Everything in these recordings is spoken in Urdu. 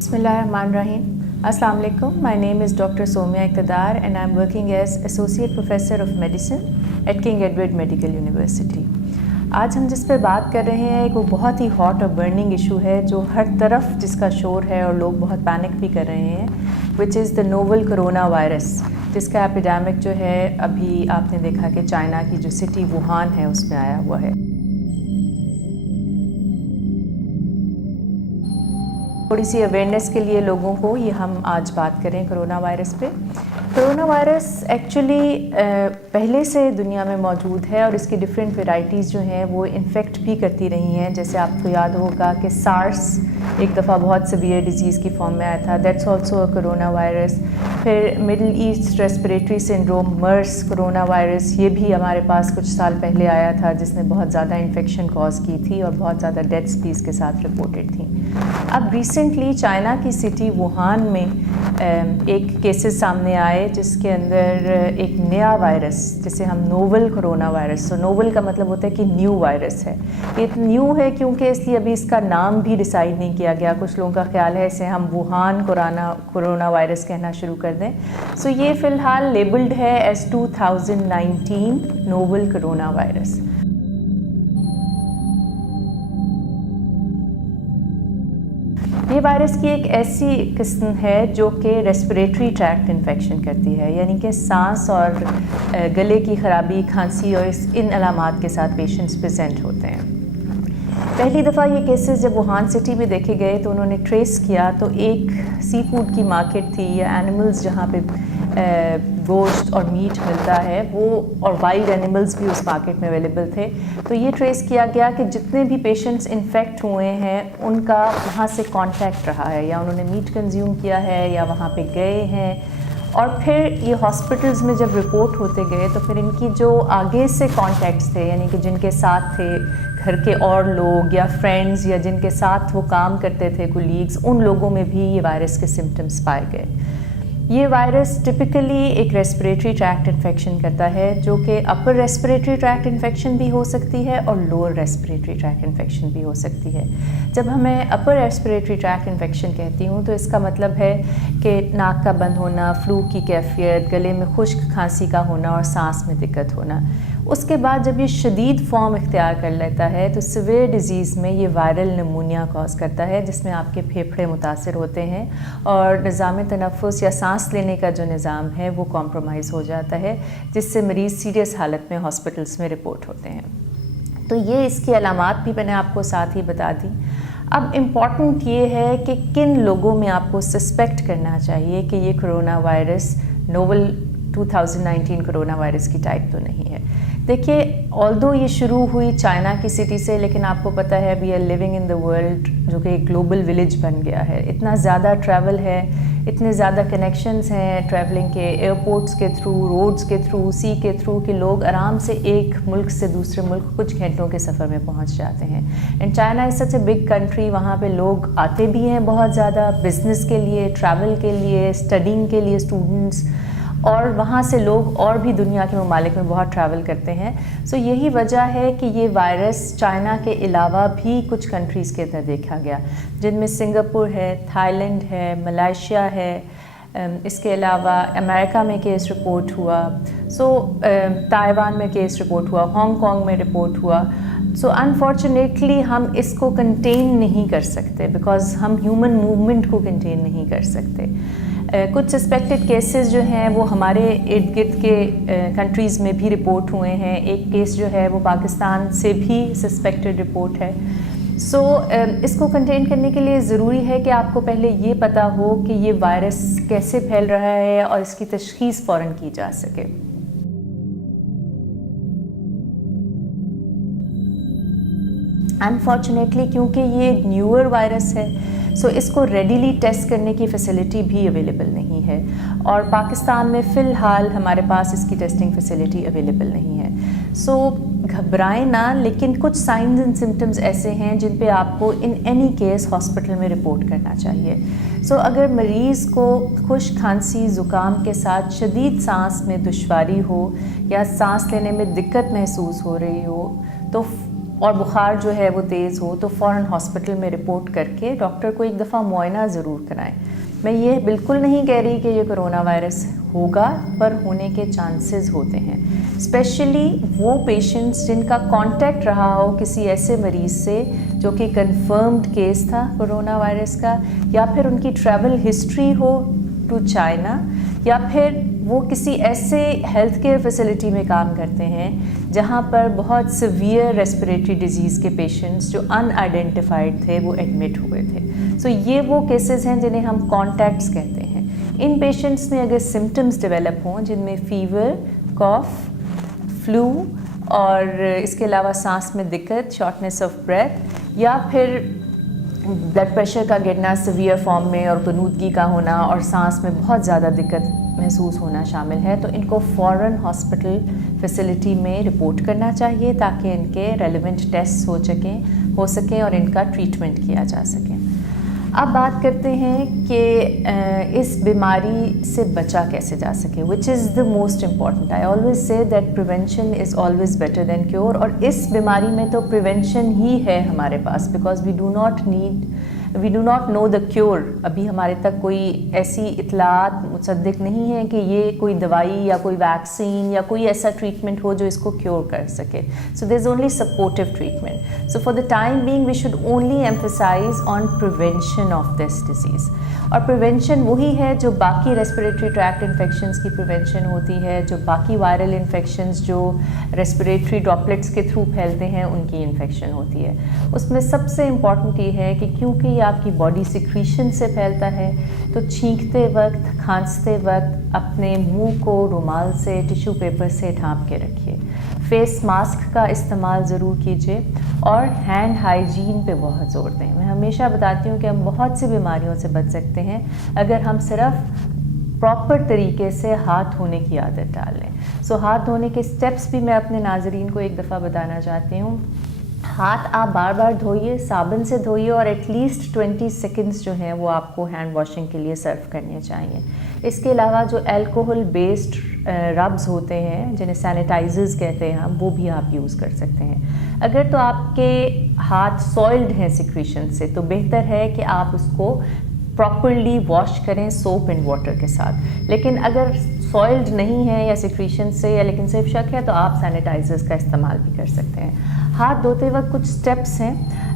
Bismillahirrahmanirrahim. Assalamu alaikum. My name is Dr. Somya Iqtidar and I'm working as Associate Professor of Medicine at King Edward Medical University. آج ہم جس پہ بات کر رہے ہیں وہ بہت ہی ہاٹ اور برننگ ایشو ہے جو ہر طرف جس کا شور ہے اور لوگ بہت پینک بھی کر رہے ہیں which is the novel corona virus, جس کا ایپیڈیمک جو ہے ابھی آپ نے دیکھا کہ چائنا کی جو سٹی ووہان ہے اس میں آیا ہوا ہے۔ تھوڑی سی اویئرنیس کے لیے لوگوں کو یہ ہم آج بات کریں کرونا وائرس پہ۔ کرونا وائرس ایکچولی پہلے سے دنیا میں موجود ہے اور اس کی ڈفرینٹ ویرائٹیز جو ہیں وہ انفیکٹ بھی کرتی رہی ہیں۔ جیسے آپ کو یاد ہوگا کہ سارس ایک دفعہ بہت سیویئر ڈیزیز کی فارم میں آیا تھا، that's also a corona virus. پھر Middle East respiratory syndrome MERS corona virus, یہ بھی ہمارے پاس کچھ سال پہلے آیا تھا جس نے بہت زیادہ انفیکشن کاز کی تھی اور بہت زیادہ ڈیتھس بھی اس کے ساتھ رپورٹڈ تھیں۔ اب ریسنٹلی چائنا کی سٹی ووہان میں ایک کیسز سامنے آئے جس کے اندر ایک نیا وائرس جسے ہم نوول کرونا وائرس، نوول کا مطلب ہوتا ہے کہ نیو وائرس ہے۔ یہ نیو ہے کیونکہ اس لیے ابھی اس کا نام بھی ڈیسائیڈ نہیں کیا گیا، کچھ لوگوں کا خیال ہے اسے ہم ووہان کرونا وائرس کہنا شروع کر دیں۔ سو یہ فی الحال لیبلڈ ہے ایز 2019 نوول کرونا وائرس۔ یہ وائرس کی ایک ایسی قسم ہے جو کہ ریسپریٹری ٹریکٹ انفیکشن کرتی ہے، یعنی کہ سانس اور گلے کی خرابی، کھانسی اور ان علامات کے ساتھ پیشنٹس پریزنٹ ہوتے ہیں۔ پہلی دفعہ یہ کیسز جب ووہان سٹی میں دیکھے گئے تو انہوں نے ٹریس کیا تو ایک سی فوڈ کی مارکیٹ تھی یا اینیملز جہاں پہ گوشت اور میٹ ملتا ہے وہ، اور وائلڈ اینیملز بھی اس مارکیٹ میں اویلیبل تھے، تو یہ ٹریس کیا گیا کہ جتنے بھی پیشنٹس انفیکٹ ہوئے ہیں ان کا وہاں سے کانٹیکٹ رہا ہے، یا انہوں نے میٹ کنزیوم کیا ہے یا وہاں پہ گئے ہیں، اور پھر یہ ہاسپٹلز میں جب رپورٹ ہوتے گئے تو پھر ان کی جو آگے سے کانٹیکٹس تھے، یعنی کہ جن کے ساتھ تھے گھر کے اور لوگ یا فرینڈز یا جن کے ساتھ وہ کام کرتے تھے کولیگز، ان لوگوں میں بھی یہ وائرس کے سمٹمز پائے گئے۔ یہ وائرس ٹپیکلی ایک ریسپریٹری ٹریکٹ انفیکشن کرتا ہے جو کہ اپر ریسپریٹری ٹریکٹ انفیکشن بھی ہو سکتی ہے اور لوور ریسپریٹری ٹریکٹ انفیکشن بھی ہو سکتی ہے۔ جب ہمیں اپر ریسپریٹری ٹریکٹ انفیکشن کہتی ہوں تو اس کا مطلب ہے کہ ناک کا بند ہونا، فلو کی کیفیت، گلے میں خشک کھانسی کا ہونا اور سانس میں دقت ہونا۔ اس کے بعد جب یہ شدید فارم اختیار کر لیتا ہے تو سیویئر ڈیزیز میں یہ وائرل نمونیا کاز کرتا ہے جس میں آپ کے پھیپھڑے متاثر ہوتے ہیں اور نظام تنفس یا سانس لینے کا جو نظام ہے وہ کمپرومائز ہو جاتا ہے، جس سے مریض سیریس حالت میں ہاسپٹلس میں رپورٹ ہوتے ہیں۔ تو یہ اس کی علامات بھی میں نے آپ کو ساتھ ہی بتا دی۔ اب امپورٹنٹ یہ ہے کہ کن لوگوں میں آپ کو سسپیکٹ کرنا چاہیے کہ یہ corona virus novel 2019 corona virus کی ٹائپ تو نہیں ہے۔ دیکھیے، آلدو یہ شروع ہوئی چائنا کی سٹی سے، لیکن آپ کو پتہ ہے we are living in the world جو کہ ایک گلوبل ولیج بن گیا ہے۔ اتنا زیادہ ٹریول ہے، اتنے زیادہ کنیکشنز ہیں ٹریولنگ کے، ایئرپورٹس کے تھرو، روڈز کے تھرو، سی کے تھرو، کہ لوگ آرام سے ایک ملک سے دوسرے ملک کچھ گھنٹوں کے سفر میں پہنچ جاتے ہیں۔ And China is such a big country, وہاں پہ لوگ آتے بھی ہیں بہت زیادہ بزنس کے لیے، ٹریول کے لیے، اسٹڈینگ کے لیے اسٹوڈنٹس، اور وہاں سے لوگ اور بھی دنیا کے ممالک میں بہت ٹریول کرتے ہیں۔ سو یہی وجہ ہے کہ یہ وائرس چائنا کے علاوہ بھی کچھ کنٹریز کے اندر دیکھا گیا، جن میں سنگاپور ہے، تھائی لینڈ ہے، ملائیشیا ہے، اس کے علاوہ امریکہ میں کیس رپورٹ ہوا، تائیوان میں کیس رپورٹ ہوا، ہانگ کانگ میں رپورٹ ہوا۔ سو انفارچونیٹلی ہم اس کو کنٹین نہیں کر سکتے بیکاز ہم ہیومن موومنٹ کو کنٹین نہیں کر سکتے۔ کچھ سسپیکٹڈ کیسز جو ہیں وہ ہمارے ارد گرد کے کنٹریز میں بھی رپورٹ ہوئے ہیں۔ ایک کیس جو ہے وہ پاکستان سے بھی سسپیکٹڈ رپورٹ ہے۔ سو اس کو کنٹین کرنے کے لیے ضروری ہے کہ آپ کو پہلے یہ پتہ ہو کہ یہ وائرس کیسے پھیل رہا ہے اور اس کی تشخیص فوراً کی جا سکے۔ انفارچونیٹلی کیونکہ یہ نیور وائرس ہے سو اس کو ریڈیلی ٹیسٹ کرنے کی فیسلٹی بھی اویلیبل نہیں ہے، اور پاکستان میں فی الحال ہمارے پاس اس کی ٹیسٹنگ فیسلٹی اویلیبل نہیں ہے۔ سو گھبرائیں نہ، لیکن کچھ سائنز اینڈ سمٹمز ایسے ہیں جن پہ آپ کو ان اینی کیس ہاسپٹل میں رپورٹ کرنا چاہیے۔ سو اگر مریض کو خشک کھانسی زکام کے ساتھ شدید سانس میں دشواری ہو یا سانس لینے میں دقت محسوس ہو رہی ہو تو اور بخار جو ہے وہ تیز ہو تو فوراً ہاسپٹل میں رپورٹ کر کے ڈاکٹر کو ایک دفعہ معائنہ ضرور کرائیں. میں یہ بالکل نہیں کہہ رہی کہ یہ کرونا وائرس ہوگا، پر ہونے کے چانسز ہوتے ہیں، اسپیشلی وہ پیشنٹس جن کا کانٹیکٹ رہا ہو کسی ایسے مریض سے جو کہ کنفرمڈ کیس تھا کرونا وائرس کا، یا پھر ان کی ٹریول ہسٹری ہو ٹو چائنا، یا پھر وہ کسی ایسے ہیلتھ کیئر فیسلٹی میں کام کرتے ہیں جہاں پر بہت سیویئر ریسپریٹری ڈیزیز کے پیشنٹس جو ان آئیڈینٹیفائڈ تھے وہ ایڈمٹ ہوئے تھے. سو یہ وہ کیسز ہیں جنہیں ہم کانٹیکٹس کہتے ہیں. ان پیشنٹس میں اگر سمٹمز ڈیولپ ہوں جن میں فیور، کاف، فلو اور اس کے علاوہ سانس میں دقت، شارٹنیس آف بریتھ، یا پھر بلڈ پریشر کا گرنا سیویئر فارم میں اور غنودگی کا ہونا اور سانس میں بہت زیادہ دقت محسوس ہونا شامل ہے، تو ان کو فوراً ہاسپٹل فیسلٹی میں رپورٹ کرنا چاہیے تاکہ ان کے ریلیونٹ ٹیسٹ ہو سکیں اور ان کا ٹریٹمنٹ کیا جا سکے. اب بات کرتے ہیں کہ اس بیماری سے بچا کیسے جا سکے، which is the most important. I always say that prevention is always better than cure, اور اس بیماری میں تو پریونشن ہی ہے ہمارے پاس، because we do not know the cure. ابھی ہمارے تک کوئی ایسی اطلاعات مصدق نہیں ہیں کہ یہ کوئی دوائی یا کوئی ویکسین یا کوئی ایسا ٹریٹمنٹ ہو جو اس کو کیور کر سکے. So there is only supportive treatment. So for the time being we should only emphasise on prevention of this disease. اور پریونشن وہی ہے جو باقی ریسپریٹری ٹریکٹ انفیکشنز کی پریونشن ہوتی ہے، جو باقی وائرل انفیکشنز جو ریسپریٹری ڈراپلیٹس کے تھرو پھیلتے ہیں ان کی انفیکشن ہوتی ہے. اس میں سب سے امپورٹنٹ یہ ہے کہ کیونکہ یہ آپ کی باڈی سیکریشن سے پھیلتا ہے تو چھینکتے وقت، کھانستے وقت اپنے منہ کو رومال سے، ٹیشو پیپر سے ڈھانپ کے رکھیے. فیس ماسک کا استعمال ضرور کیجیے اور ہینڈ ہائیجین پہ بہت زور دیں. میں ہمیشہ بتاتی ہوں کہ ہم بہت سی بیماریوں سے بچ سکتے ہیں اگر ہم صرف پراپر طریقے سے ہاتھ دھونے کی عادت ڈال لیں. سو ہاتھ دھونے کے اسٹیپس بھی میں اپنے ناظرین کو ایک دفعہ بتانا چاہتی ہوں. ہاتھ آپ بار بار دھوئیے، صابن سے دھوئیے، اور ایٹ لیسٹ 20 سیکنڈس جو ہیں وہ آپ کو ہینڈ واشنگ کے لیے سرو کرنے چاہیے. اس کے علاوہ جو الکوہل بیسڈ ربز ہوتے ہیں جنہیں سینیٹائزرز کہتے ہیں ہم، وہ بھی آپ یوز کر سکتے ہیں. اگر تو آپ کے ہاتھ سوئلڈ ہیں سیکریشن سے تو بہتر ہے کہ آپ اس کو پراپرلی واش کریں سوپ اینڈ واٹر کے ساتھ. لیکن اگر سوئلڈ نہیں ہے یا سیکریشن سے یا لیکن صرف شک ہے تو آپ سینیٹائزرز کا استعمال بھی کر سکتے ہیں. ہاتھ دھوتے وقت کچھ سٹیپس ہیں،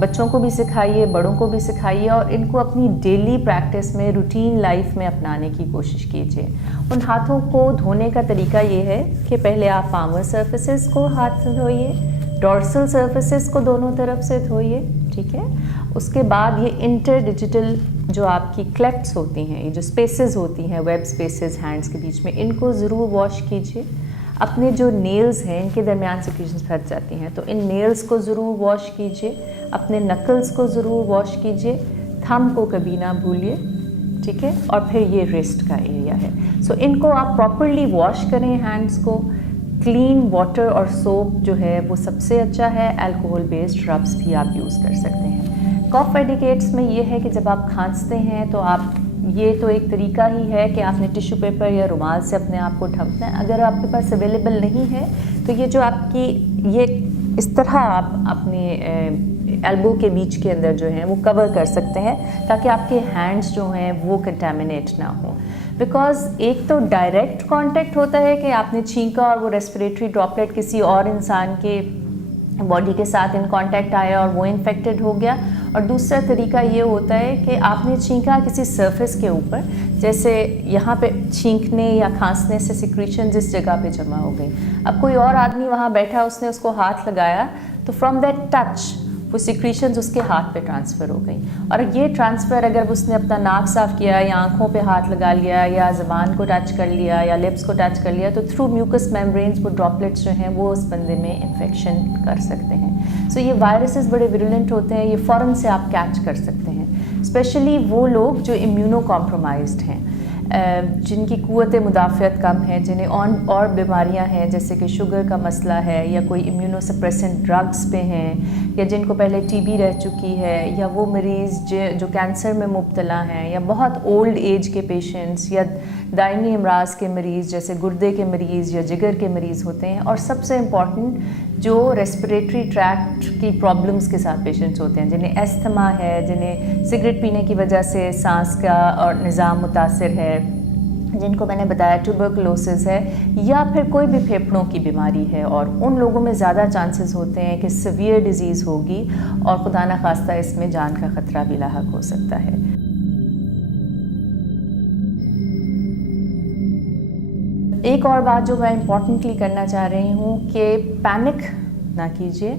بچوں کو بھی سکھائیے، بڑوں کو بھی سکھائیے، اور ان کو اپنی ڈیلی پریکٹس میں، روٹین لائف میں اپنانے کی کوشش کیجیے. ان ہاتھوں کو دھونے کا طریقہ یہ ہے کہ پہلے آپ پامر سرفیسز کو ہاتھ سے دھوئیے، ڈورسل سرفیسز کو دونوں طرف سے دھوئیے، ٹھیک ہے. اس کے بعد یہ انٹر ڈیجیٹل جو آپ کی کلیفٹس ہوتی ہیں، یہ جو اسپیسز ہوتی ہیں، ویب اسپیسز ہینڈس کے بیچ میں، ان کو ضرور واش کیجیے. اپنے جو نیلز ہیں ان کے درمیان سیکریشنز پھنس جاتی ہیں تو ان نیلز کو ضرور واش کیجیے. اپنے نکلز کو ضرور واش کیجیے. تھم کو کبھی نہ بھولیے، ٹھیک ہے. اور پھر یہ ریسٹ کا ایریا ہے. سو ان کو آپ پراپرلی واش کریں ہینڈس کو. کلین واٹر اور سوپ جو ہے وہ سب سے اچھا ہے. الکوہل بیسڈ ربس بھی آپ یوز کر سکتے ہیں. کاف ایڈیکیٹس میں یہ ہے کہ جب آپ کھانستے ہیں تو آپ، یہ تو ایک طریقہ ہی ہے کہ آپ نے ٹیشو پیپر یا رومال سے اپنے آپ کو ڈھانپنا ہے. اگر آپ کے پاس اویلیبل نہیں ہے تو یہ جو آپ کی یہ اس طرح آپ اپنے ایلبو کے بیچ کے اندر جو ہیں وہ کور کر سکتے ہیں تاکہ آپ کے ہینڈس جو ہیں وہ کنٹامنیٹ نہ ہوں. بیکاز ایک تو ڈائریکٹ کانٹیکٹ ہوتا ہے کہ آپ نے چھینکا اور وہ ریسپریٹری ڈراپلیٹ کسی اور انسان کے باڈی کے ساتھ ان کانٹیکٹ آیا اور وہ انفیکٹڈ ہو گیا. اور دوسرا طریقہ یہ ہوتا ہے کہ آپ نے چھینکا کسی سرفیس کے اوپر، جیسے یہاں پہ چھینکنے یا کھانسنے سے سیکریشن جس جگہ پہ جمع ہو گئی، اب کوئی اور آدمی وہاں بیٹھا، اس نے اس کو ہاتھ لگایا تو فرام دیٹ ٹچ وہ سیکریشنز اس کے ہاتھ پہ ٹرانسفر ہو گئی. اور یہ ٹرانسفر اگر اس نے اپنا ناک صاف کیا یا آنکھوں پہ ہاتھ لگا لیا یا زبان کو ٹچ کر لیا یا لپس کو ٹچ کر لیا تو تھرو میوکس میمبرینز وہ ڈراپلیٹس جو ہیں وہ اس بندے میں انفیکشن کر سکتے ہیں. سو یہ وائرسز بڑے ویرولنٹ ہوتے ہیں، یہ فوراً سے آپ کیچ کر سکتے ہیں. اسپیشلی وہ لوگ جو امیونو کمپرومائزڈ ہیں، جن کی قوت مدافعت کم ہے، جنہیں اور بیماریاں ہیں جیسے کہ شوگر کا مسئلہ ہے یا کوئی امیونو سپریسنٹ ڈرگس پہ ہیں یا جن کو پہلے ٹی بی رہ چکی ہے، یا وہ مریض جو کینسر میں مبتلا ہیں، یا بہت اولڈ ایج کے پیشنٹس، یا دائمی امراض کے مریض جیسے گردے کے مریض یا جگر کے مریض ہوتے ہیں، اور سب سے امپورٹنٹ جو ریسپریٹری ٹریکٹ کی پرابلمس کے ساتھ پیشنٹس ہوتے ہیں، جنہیں استھما ہے، جنہیں سگریٹ پینے کی وجہ سے سانس کا اور نظام متاثر ہے، جن کو میں نے بتایا ٹیوبرکلوسس ہے، یا پھر کوئی بھی پھیپھڑوں کی بیماری ہے، اور ان لوگوں میں زیادہ چانسز ہوتے ہیں کہ سیویئر ڈیزیز ہوگی اور خدا نخواستہ اس میں جان کا خطرہ بھی لاحق ہو سکتا ہے۔ ایک اور بات جو میں امپورٹنٹلی کرنا چاہ رہی ہوں کہ پینک نہ کیجیے،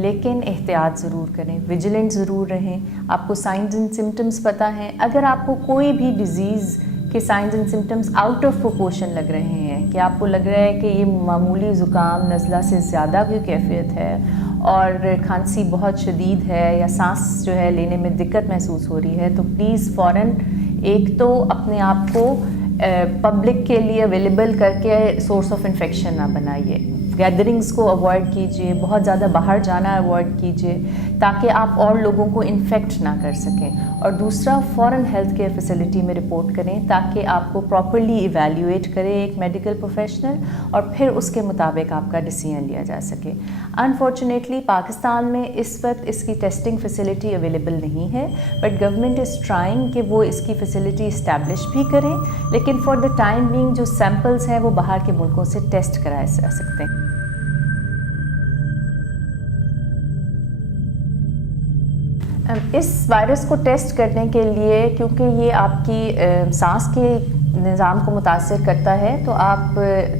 لیکن احتیاط ضرور کریں، ویجیلنٹ ضرور رہیں۔ آپ کو سائنز اینڈ سمٹمز پتہ ہیں، اگر آپ کو کوئی بھی ڈیزیز کے signs and symptoms out of proportion لگ رہے ہیں، کہ آپ کو لگ رہا ہے کہ یہ معمولی زکام نزلہ سے زیادہ کوئی کیفیت ہے اور کھانسی بہت شدید ہے، یا سانس جو ہے لینے میں دقت محسوس ہو رہی ہے، تو پلیز فوراً ایک تو اپنے آپ کو پبلک کے لیے اویلیبل کر کے سورس آف انفیکشن نہ بنائیے، گیدرنگز کو اوائڈ کیجیے، بہت زیادہ باہر جانا اوائڈ کیجیے تاکہ آپ اور لوگوں کو انفیکٹ نہ کر سکیں، اور دوسرا فوراً ہیلتھ کیئر فیسلٹی میں رپورٹ کریں تاکہ آپ کو پراپرلی ایویلیویٹ کرے ایک میڈیکل پروفیشنل، اور پھر اس کے مطابق آپ کا ڈیسیژن لیا جا سکے۔ انفارچونیٹلی پاکستان میں اس وقت اس کی ٹیسٹنگ فیسلٹی اویلیبل نہیں ہے، بٹ گورنمنٹ از ٹرائنگ کہ وہ اس کی فیسلٹی اسٹیبلش بھی کریں، لیکن فار دا ٹائم بینگ جو سیمپلز ہیں وہ باہر کے ملکوں سے ٹیسٹ کرائے جا سکتے ہیں۔ اس وائرس کو ٹیسٹ کرنے کے لیے، کیونکہ یہ آپ کی سانس کے نظام کو متاثر کرتا ہے، تو آپ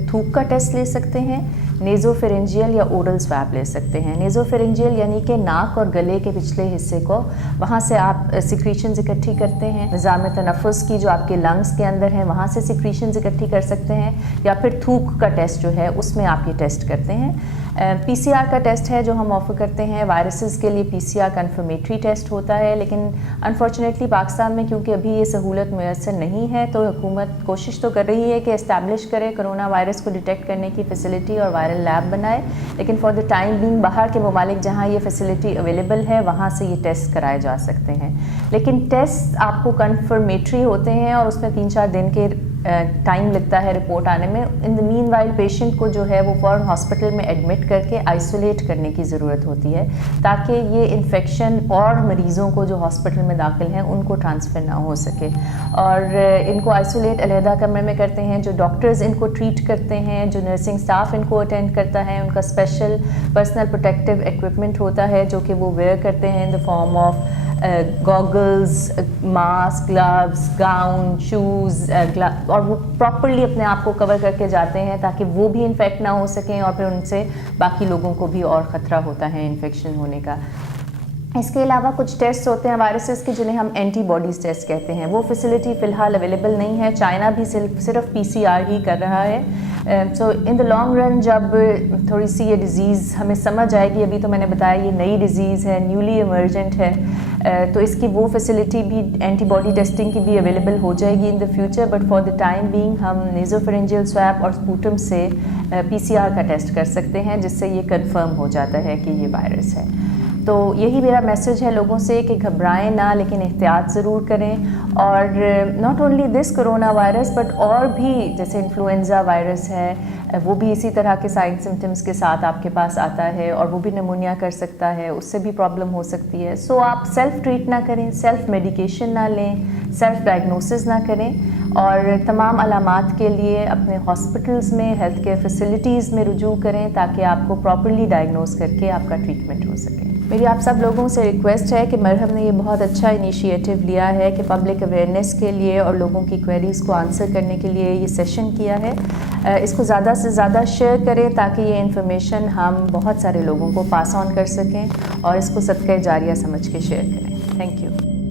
تھوک کا ٹیسٹ لے سکتے ہیں، نیزو فیرنجیل یا اورل سویب لے سکتے ہیں۔ نیزو فیرنجیل یعنی کہ ناک اور گلے کے پچھلے حصے کو، وہاں سے آپ سیکریشنز اکٹھی کرتے ہیں، نظام تنفس کی جو آپ کے لنگس کے اندر ہیں وہاں سے سیکریشنز اکٹھی کر سکتے ہیں، یا پھر تھوک کا ٹیسٹ جو ہے اس میں آپ یہ ٹیسٹ کرتے ہیں۔ پی سی آر کا ٹیسٹ ہے جو ہم آفر کرتے ہیں، وائرسز کے لیے پی سی آر کنفرمیٹری ٹیسٹ ہوتا ہے، لیکن انفارچونیٹلی پاکستان میں کیونکہ ابھی یہ سہولت میسر نہیں ہے، تو حکومت کوشش تو کر رہی ہے کہ اسٹیبلش کرے کرونا وائرس کو ڈیٹیکٹ کرنے کی فیسلٹی اور وائرل لیب بنائے، لیکن فار دا ٹائم بینگ باہر کے ممالک جہاں یہ فیسلٹی اویلیبل ہے وہاں سے یہ ٹیسٹ کرائے جا سکتے ہیں، لیکن ٹیسٹ آپ کو کنفرمیٹری ہوتے ہیں اور اس میں 3-4 دن کے ٹائم لگتا ہے رپورٹ آنے میں۔ ان دا مین وائل پیشنٹ کو جو ہے وہ فوراً ہاسپٹل میں ایڈمٹ کر کے آئسولیٹ کرنے کی ضرورت ہوتی ہے تاکہ یہ انفیکشن اور مریضوں کو جو ہاسپٹل میں داخل ہیں ان کو ٹرانسفر نہ ہو سکے، اور ان کو آئسولیٹ علیحدہ کمرے میں کرتے ہیں، جو ڈاکٹرز ان کو ٹریٹ کرتے ہیں، جو نرسنگ سٹاف ان کو اٹینڈ کرتا ہے، ان کا اسپیشل پرسنل پروٹیکٹیو ایکوپمنٹ ہوتا ہے جو کہ وہ ویئر کرتے ہیں in the form of goggles, mask, gloves, gown, shoes, اور وہ پراپرلی اپنے آپ کو کور کر کے جاتے ہیں تاکہ وہ بھی انفیکٹ نہ ہو سکیں، اور پھر ان سے باقی لوگوں کو بھی اور خطرہ ہوتا ہے انفیکشن ہونے کا۔ اس کے علاوہ کچھ ٹیسٹ ہوتے ہیں وائرسز کے جنہیں ہم اینٹی باڈیز ٹیسٹ کہتے ہیں، وہ فیسلٹی فی الحال اویلیبل نہیں ہے، چائنا بھی صرف پی سی آر ہی کر رہا ہے۔ سو ان دا لانگ رن جب تھوڑی سی یہ ڈیزیز ہمیں سمجھ آئے گی، ابھی تو میں نے بتایا یہ نئی ڈیزیز ہے، نیولی ایمرجنٹ ہے، تو اس کی وہ فیسلٹی بھی اینٹی باڈی ٹیسٹنگ کی بھی اویلیبل ہو جائے گی in the future, but for the time being ہم نیزو فیرنجیل سویب اور سپوٹم سے پی سی آر کا ٹیسٹ کر سکتے ہیں، جس سے یہ کنفرم ہو جاتا ہے کہ یہ وائرس ہے۔ تو یہی میرا میسج ہے لوگوں سے کہ گھبرائیں نہ، لیکن احتیاط ضرور کریں، اور not only this corona virus but اور بھی جیسے انفلوئنزا وائرس ہے وہ بھی اسی طرح کے سائن سمٹمز کے ساتھ آپ کے پاس آتا ہے، اور وہ بھی نمونیا کر سکتا ہے، اس سے بھی پرابلم ہو سکتی ہے۔ سو آپ سیلف ٹریٹ نہ کریں، سیلف میڈیکیشن نہ لیں، سیلف ڈائگنوسس نہ کریں، اور تمام علامات کے لیے اپنے ہاسپٹلز میں، ہیلتھ کیئر فیسلٹیز میں رجوع کریں تاکہ آپ کو پراپرلی ڈائگنوز کر کے آپ کا ٹریٹمنٹ ہو سکے۔ میری آپ سب لوگوں سے ریکویسٹ ہے کہ مرہم نے یہ بہت اچھا انیشیٹو لیا ہے کہ پبلک اویئرنیس کے لیے اور لوگوں کی کوئریز کو آنسر کرنے کے لیے یہ سیشن کیا ہے، اس کو زیادہ سے زیادہ شیئر کریں تاکہ یہ انفارمیشن ہم بہت سارے لوگوں کو پاس آن کر سکیں، اور اس کو صدقہ جاریہ سمجھ کے شیئر کریں۔ Thank you.